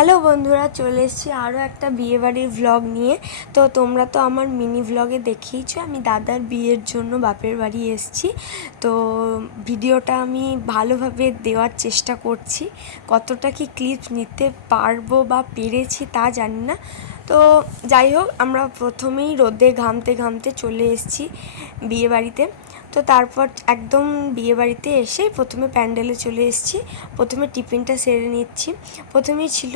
Hello বন্ধুরা, চলে এসেছি আরও একটা বিয়েবাড়ির ভ্লগ নিয়ে। তো তোমরা তো আমার মিনি ভ্লগে দেখিয়েছো আমি দাদার বিয়ের জন্য বাপের বাড়ি এসেছি। তো ভিডিওটা আমি ভালোভাবে দেওয়ার চেষ্টা করছি, কতটা কি ক্লিপ নিতে পারবো বা পেরেছি তা জানি না। তো যাই হোক, আমরা প্রথমেই রোদে ঘামতে ঘামতে চলে এসেছি বিয়েবাড়িতে। তো তারপর একদম বিয়েবাড়িতে এসে প্রথমে প্যান্ডেলে চলে এসেছি। প্রথমে টিফিনটা সেরে নিচ্ছি। প্রথমেই ছিল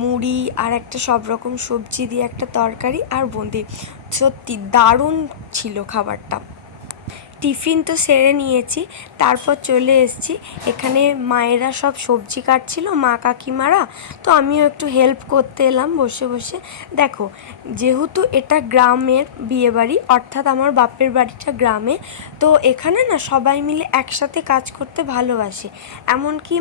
মুড়ি আর একটা সব রকম সবজি দিয়ে একটা তরকারি আর বুঁদি। সত্যি দারুণ ছিল খাবারটা। টিফিন তো সেরে নিয়েছি, তারপর চলে এসেছি এখানে। মায়েরা সব সবজি কাটছিল, মা কাকিমারা। তো আমিও একটু হেল্প করতে এলাম বসে বসে। দেখো, যেহেতু এটা গ্রামের বিয়েবাড়ি, অর্থাৎ আমার বাপের বাড়িটা গ্রামে, তো এখানে না সবাই মিলে একসাথে কাজ করতে ভালোবাসে। এমনকি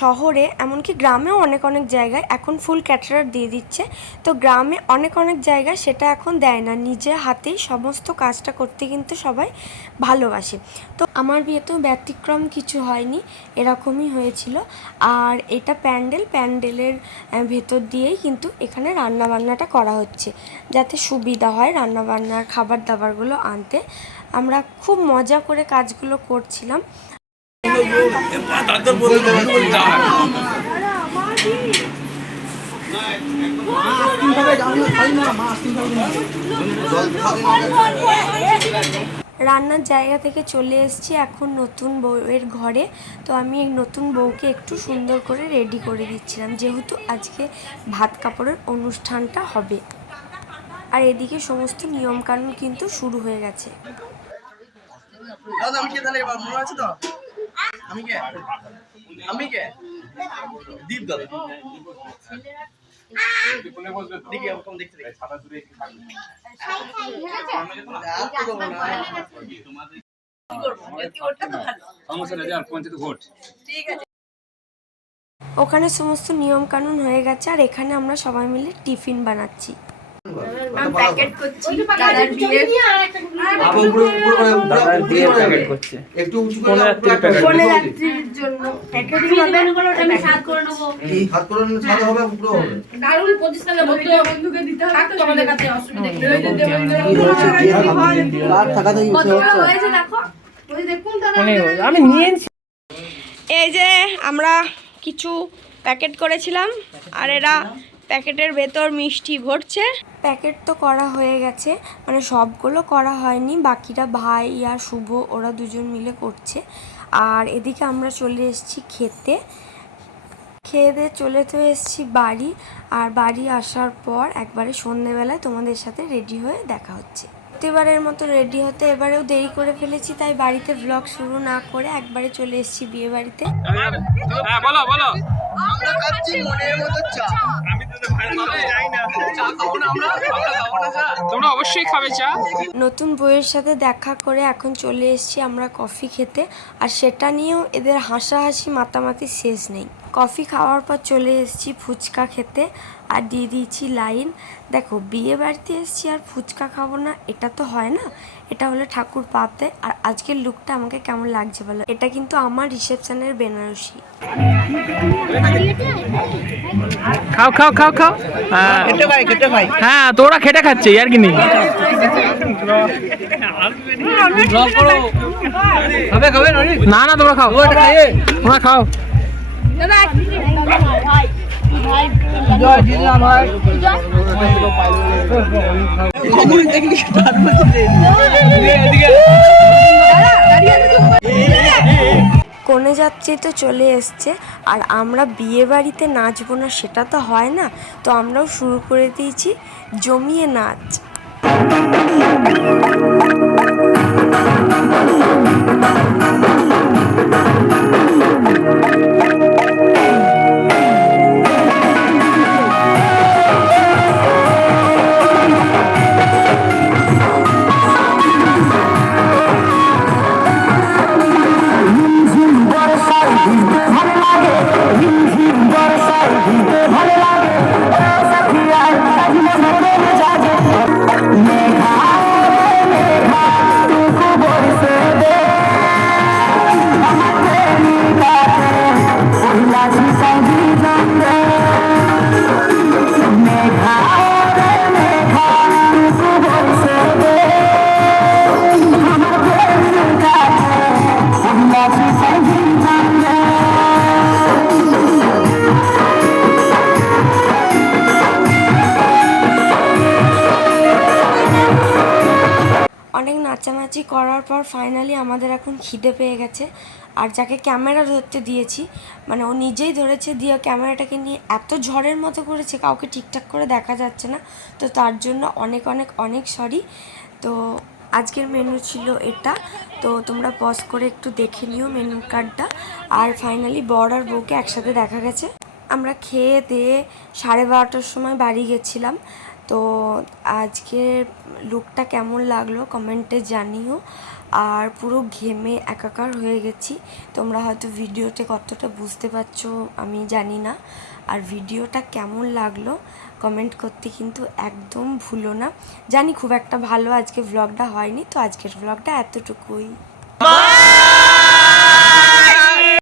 শহরে, এমনকি গ্রামেও অনেক অনেক জায়গায় এখন ফুল ক্যাটারার দিয়ে দিচ্ছে। তো গ্রামে অনেক অনেক জায়গায় সেটা এখন দেয় না, নিজের হাতেই সমস্ত কাজটা করতে কিন্তু সবাই ভালোবাসে। তো আমার বিয়েতেও ব্যতিক্রম কিছু হয়নি, এরকমই হয়েছিল। আর এটা প্যান্ডেলের ভেতর দিয়েই কিন্তু এখানে রান্নাবান্নাটা করা হচ্ছে, যাতে সুবিধা হয় রান্নাবান্নার খাবার দাবারগুলো আনতে। আমরা খুব মজা করে কাজগুলো করছিলাম। রান্নার জায়গা থেকে চলে এসেছি এখন নতুন বউয়ের ঘরে। তো আমি এই নতুন বউকে একটু সুন্দর করে রেডি করে দিচ্ছিলাম, যেহেতু আজকে ভাত কাপড়ের অনুষ্ঠানটা হবে। আর এদিকে সমস্ত নিয়মকানুন কিন্তু শুরু হয়ে গেছে। ওখানে সমস্ত নিয়ম কানুন হয়ে গেছে, আর এখানে আমরা সবাই মিলে টিফিন বানাচ্ছি। এই যে আমরা কিছু প্যাকেট করেছিলাম, আর এরা প্যাকেটের ভেতর মিষ্টি ভরছে। প্যাকেট তো করা হয়ে গেছে, মানে সবগুলো করা হয়নি, বাকিরা ভাই আর শুভ ওরা দুজন মিলে করছে। আর এদিকে আমরা চলে এসেছি খেতে। খেয়ে দিয়ে চলে তো এসেছি বাড়ি। আর বাড়ি আসার পর একবারে সন্ধেবেলায় তোমাদের সাথে রেডি হয়ে দেখা হচ্ছে। প্রতিবারের মতো রেডি হতে এবারেও দেরি করে ফেলেছি, তাই বাড়িতে ব্লগ শুরু না করে একবারে চলে এসেছি বিয়ে বাড়িতে। তোমরা অবশ্যই খাবে চা। নতুন বউয়ের সাথে দেখা করে এখন চলে এসেছি আমরা কফি খেতে। আর সেটা নিয়েও এদের হাসাহাসি মাতামাতি শেষ নেই। কফি খাওয়ার পর চলে এসেছি ফুচকা খেতে, আর দিয়ে দিয়েছি লাইন। দেখো, বিয়ে বাড়িতে এসেছি আর ফুচকা খাবো না, এটা তো হয় না। এটা হলো ঠাকুর পাতে। আর আজকের লুকটা আমাকে কেমন লাগছে বলো? এটা কিন্তু আমার রিসেপশনের বেনারসি। খাও খাও খাও খাও। হ্যাঁ, তোরা খেটে খাচ্ছে আর কি নেই। না না, তোমরা খাও, তোমরা খাও। কনে যাত্রী তো চলে এসছে, আর আমরা বিয়ে বাড়িতে নাচবো না সেটা তো হয় না। তো আমরাও শুরু করে দিয়েছি জমিয়ে নাচ। নাচানাচি করার পর ফাইনালি আমাদের এখন খিদে পেয়ে গেছে। আর যাকে ক্যামেরা ধরতে দিয়েছি, মানে ও নিজেই ধরেছে, দিয়ে ক্যামেরাটাকে নিয়ে এত ঝড়ের মতো করেছে, কাউকে ঠিকঠাক করে দেখা যাচ্ছে না। তো তার জন্য অনেক অনেক অনেক সরি। তো আজকের মেনু ছিল এটা, তো তোমরা পজ করে একটু দেখে নিও মেনু কার্ডটা। আর ফাইনালি বর আর বউকে একসাথে দেখা গেছে। আমরা খেয়ে দিয়ে 12:30টার সময় বাড়ি গেছিলাম। তো আজকের লুকটা কেমন লাগলো কমেন্টে জানিও। আর পুরো ঘেমে একাকার হয়ে গেছি, তোমরা হয়তো ভিডিওতে কতটা বুঝতে পারছো আমি জানি না। আর ভিডিওটা কেমন লাগলো কমেন্ট করতে কিন্তু একদম ভুলো না। জানি খুব একটা ভালো আজকে ভ্লগটা হয়নি, তো আজকের ভ্লগটা এতটুকুই।